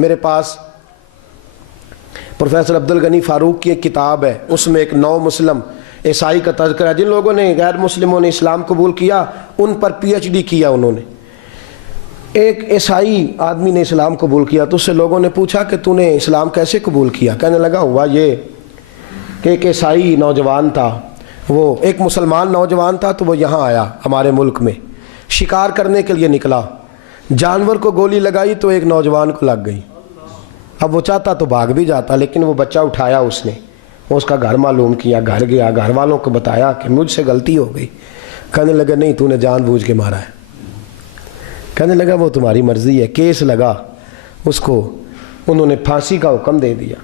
میرے پاس پروفیسر عبدالغنی فاروق کی ایک کتاب ہے، اس میں ایک نو مسلم عیسائی کا تذکرہ، جن لوگوں نے غیر مسلموں نے اسلام قبول کیا ان پر پی ایچ ڈی کیا انہوں نے۔ ایک عیسائی آدمی نے اسلام قبول کیا تو اس سے لوگوں نے پوچھا کہ تو نے اسلام کیسے قبول کیا؟ کہنے لگا ہوا یہ کہ ایک عیسائی نوجوان تھا، وہ ایک مسلمان نوجوان تھا تو وہ یہاں آیا ہمارے ملک میں، شکار کرنے کے لیے نکلا، جانور کو گولی لگائی تو ایک نوجوان کو لگ گئی۔ اب وہ چاہتا تو بھاگ بھی جاتا، لیکن وہ بچہ اٹھایا اس نے، اس کا گھر معلوم کیا، گھر گیا، گھر والوں کو بتایا کہ مجھ سے غلطی ہو گئی۔ کہنے لگا نہیں، تو نے جان بوجھ کے مارا ہے۔ کہنے لگا وہ تمہاری مرضی ہے۔ کیس لگا اس کو، انہوں نے پھانسی کا حکم دے دیا۔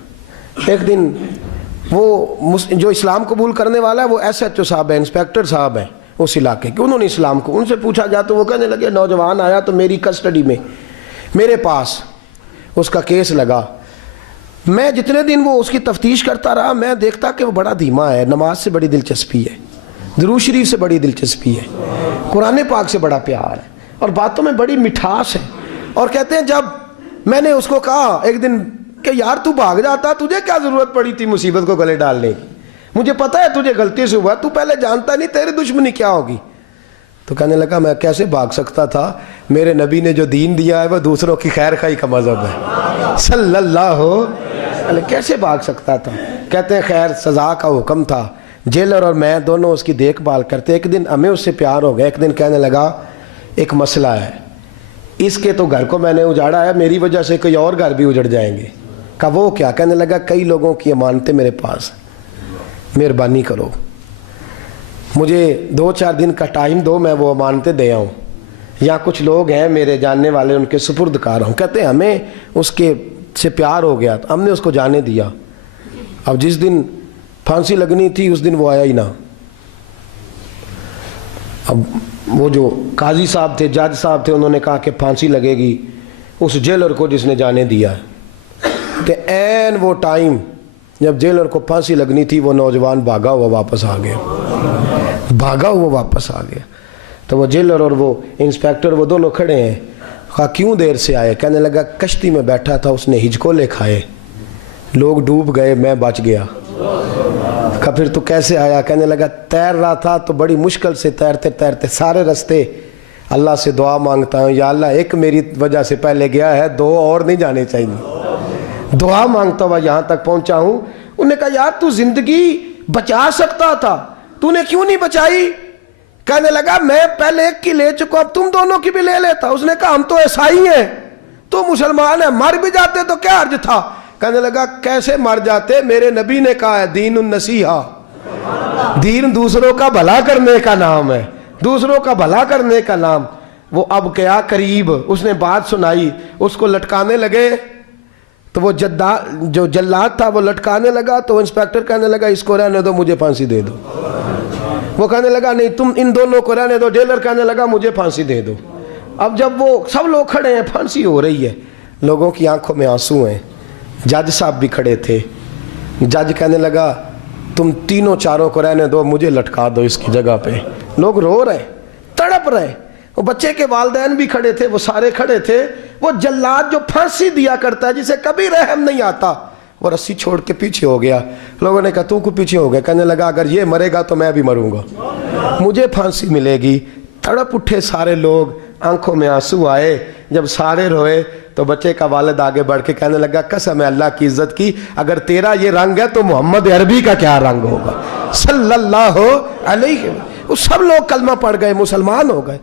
ایک دن وہ جو اسلام قبول کرنے والا ہے وہ ایس ایچ او صاحب ہے، انسپیکٹر صاحب ہیں اس علاقے کے، انہوں نے اسلام کو، ان سے پوچھا جا تو وہ کہنے لگے نوجوان آیا تو میری کسٹڈی میں، میرے پاس اس کا کیس لگا۔ میں جتنے دن وہ اس کی تفتیش کرتا رہا میں دیکھتا کہ وہ بڑا دھیما ہے، نماز سے بڑی دلچسپی ہے، درود شریف سے بڑی دلچسپی ہے، قرآن پاک سے بڑا پیار ہے اور باتوں میں بڑی مٹھاس ہے۔ اور کہتے ہیں جب میں نے اس کو کہا ایک دن کہ یار تو بھاگ جاتا، تجھے کیا ضرورت پڑی تھی مصیبت کو گلے ڈالنے کی؟ مجھے پتا ہے تجھے غلطی سے ہوا، تو پہلے جانتا نہیں تیری دشمنی کیا ہوگی۔ تو کہنے لگا میں کیسے بھاگ سکتا تھا، میرے نبی نے جو دین دیا ہے وہ دوسروں کی خیر خواہی کا مذہب ہے صلی اللہ علیہ، کیسے بھاگ سکتا تھا؟ کہتے ہیں خیر سزا کا حکم تھا، جیلر اور میں دونوں اس کی دیکھ بھال کرتے۔ ایک دن ہمیں اس سے پیار ہو گیا، ایک دن کہنے لگا ایک مسئلہ ہے، اس کے تو گھر کو میں نے اجاڑا ہے، میری وجہ سے کوئی اور گھر بھی اجڑ جائیں گے۔ کہا وہ کیا؟ کہنے لگا کئی لوگوں کی امانتیں میرے پاس، مہربانی کرو مجھے 2-4 دن کا ٹائم دو، میں وہ امانتیں دے آؤں، یا کچھ لوگ ہیں میرے جاننے والے ان کے سپرد کار ہوں۔ کہتے ہیں ہمیں اس کے سے پیار ہو گیا تو ہم نے اس کو جانے دیا۔ اب جس دن پھانسی لگنی تھی اس دن وہ آیا ہی نہ۔ اب وہ جو قاضی صاحب تھے، جج صاحب تھے، انہوں نے کہا کہ پھانسی لگے گی اس جیلر کو جس نے جانے دیا ہے۔ کہ این وہ ٹائم جب جیلر کو پھانسی لگنی تھی وہ نوجوان بھاگا ہوا واپس آ گیا، بھاگا ہوا واپس آ گیا۔ تو وہ جیلر اور وہ انسپیکٹر وہ دونوں کھڑے ہیں۔ کہا کیوں دیر سے آئے؟ کہنے لگا کشتی میں بیٹھا تھا، اس نے ہجکولے کھائے، لوگ ڈوب گئے، میں بچ گیا۔ کہا پھر تو کیسے آیا؟ کہنے لگا تیر رہا تھا تو بڑی مشکل سے تیرتے تیرتے سارے رستے اللہ سے دعا مانگتا ہوں یا اللہ ایک میری وجہ سے پہلے گیا ہے، 2 اور نہیں جانے چاہیے، دعا مانگتا ہوا یہاں تک پہنچا ہوں۔ انہوں نے کہا یار تو زندگی بچا سکتا تھا، تو نے کیوں نہیں بچائی؟ کہنے لگا میں پہلے ایک کی لے چکا، اب تم دونوں کی بھی لے لیتا۔ اس نے کہا ہم تو عیسائی ہیں، تو مسلمان ہیں، مر بھی جاتے تو کیا حرج تھا؟ کہنے لگا کیسے مر جاتے؟ میرے نبی نے کہا ہے دین النصیحہ، دین دوسروں کا بھلا کرنے کا نام ہے، دوسروں کا بھلا کرنے کا نام۔ وہ اب کیا قریب اس نے بات سنائی، اس کو لٹکانے لگے تو وہ جو جلاد تھا وہ لٹکانے لگا تو انسپیکٹر کہنے لگا اس کو رہنے دو، مجھے پھانسی دے دو۔ وہ کہنے لگا نہیں تم ان دونوں کو رہنے دو۔ جیلر کہنے لگا مجھے پھانسی دے دو۔ اب جب وہ سب لوگ کھڑے ہیں، پھانسی ہو رہی ہے، لوگوں کی آنکھوں میں آنسو ہیں، جج صاحب بھی کھڑے تھے۔ جج کہنے لگا تم تینوں چاروں کو رہنے دو، مجھے لٹکا دو اس کی جگہ پہ۔ لوگ رو رہے، تڑپ رہے، وہ بچے کے والدین بھی کھڑے تھے، وہ سارے کھڑے تھے۔ وہ جلاد جو پھانسی دیا کرتا ہے جسے کبھی رحم نہیں آتا، وہ رسی چھوڑ کے پیچھے ہو گیا۔ لوگوں نے کہا تو کو پیچھے ہو گیا؟ کہنے لگا اگر یہ مرے گا تو میں بھی مروں گا، مجھے پھانسی ملے گی۔ تڑپ اٹھے سارے لوگ، آنکھوں میں آنسو آئے۔ جب سارے روئے تو بچے کا والد آگے بڑھ کے کہنے لگا قسم ہے اللہ کی عزت کی، اگر تیرا یہ رنگ ہے تو محمد عربی کا کیا رنگ ہوگا صلی اللہ علیہ وسلم۔ سب لوگ کلمہ پڑھ گئے، مسلمان ہو گئے۔